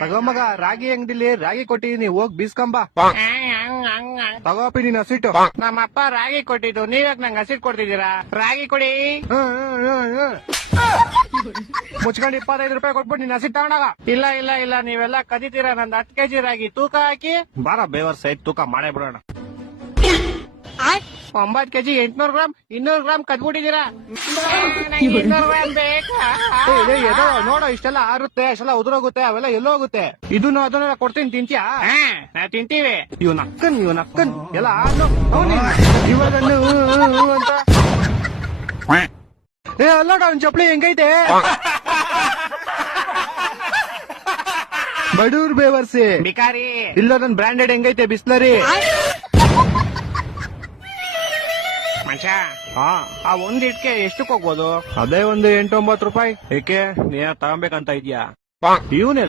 ತಗೊಂಬಗ ರಾಗಿ ಅಂಗಡಿಲಿ ರಾಗಿ ಕೊಟ್ಟಿದೀನಿ, ಹೋಗ್ ಬೀಸ್ಕೊಂಬ. ತಗೋಪಿ ನೀನ್ ಹಸಿಟ್ಟು. ನಮ್ಮಪ್ಪ ರಾಗಿ ಕೊಟ್ಟಿದ್ದು, ನೀವ್ಯಾಕ್ ನಂಗೆ ಹಸಿಟ್ ಕೊಡ್ತಿದ್ದೀರಾ? ರಾಗಿ ಕೊಡಿ. ಮುಚ್ಕೊಂಡು 25 ರೂಪಾಯಿ ಕೊಟ್ಬಿಟ್ಟು ನೀನ್ ಹಸಿಟ್ ತಗೊಂಡಾಗ. ಇಲ್ಲ ಇಲ್ಲ ಇಲ್ಲ, ನೀವೆಲ್ಲ ಕದಿತೀರಾ. ನಂದು 10 ಕೆಜಿ ರಾಗಿ ತೂಕ ಹಾಕಿ. ಬಾರ ಬೇವರ್ ಸೈಡ್ ತೂಕ ಮಾಡೇ ಬಿಡೋಣ. 9 ಕೆಜಿ 800 ಗ್ರಾಮ್ 200 ಗ್ರಾಮ್ ಕದ್ಬಿಟ್ಟಿದ್ದೀರಾ. 200 ಗ್ರಾಮ್ ಬೇಕಾ? ನೋಡೋ, ಇಷ್ಟೆಲ್ಲ ಆರುತ್ತೆ, ಅಷ್ಟೆಲ್ಲ ಉದುರೋಗುತ್ತೆ, ಅವೆಲ್ಲ ಎಲ್ಲೋಗುತ್ತೆ. ಇದನ್ನು ಅದನ್ನೆಲ್ಲ ಕೊಡ್ತೀನಿ, ತಿಂತ್ಯಾ? ನಾವ್ ತಿಂತೀವಿ. ಇವ್ ನಕ್ಕನ್ ಎಲ್ಲ ಇವಾಗನ್ನು ಅಂತ. ಅಲ್ಲೋಡ ಅವ್ನ್ ಚಪ್ಲಿ ಹೆಂಗೈತೆ. ಬಡೂರ್ ಬೇವರ್ಸಿ ಬಿಕಾರಿ. ಇಲ್ಲ ನನ್ ಬ್ರಾಂಡೆಡ್ ಹೆಂಗೈತೆ ಬಿಸ್ಲರಿ. ಮನುಷ್ಯ, ಆ ಒಂದ್ ಇಟ್ಕೆ ಎಷ್ಟಕ್ಕೆ ಹೋಗ್ಬೋದು? ಅದೇ ಒಂದು 8-9 ರೂಪಾಯಿ. ಏಕೆ ನೀನ್ ತಗೊಂಬೇಕಂತ ಇದ್ಯಾ? ಇವನೇ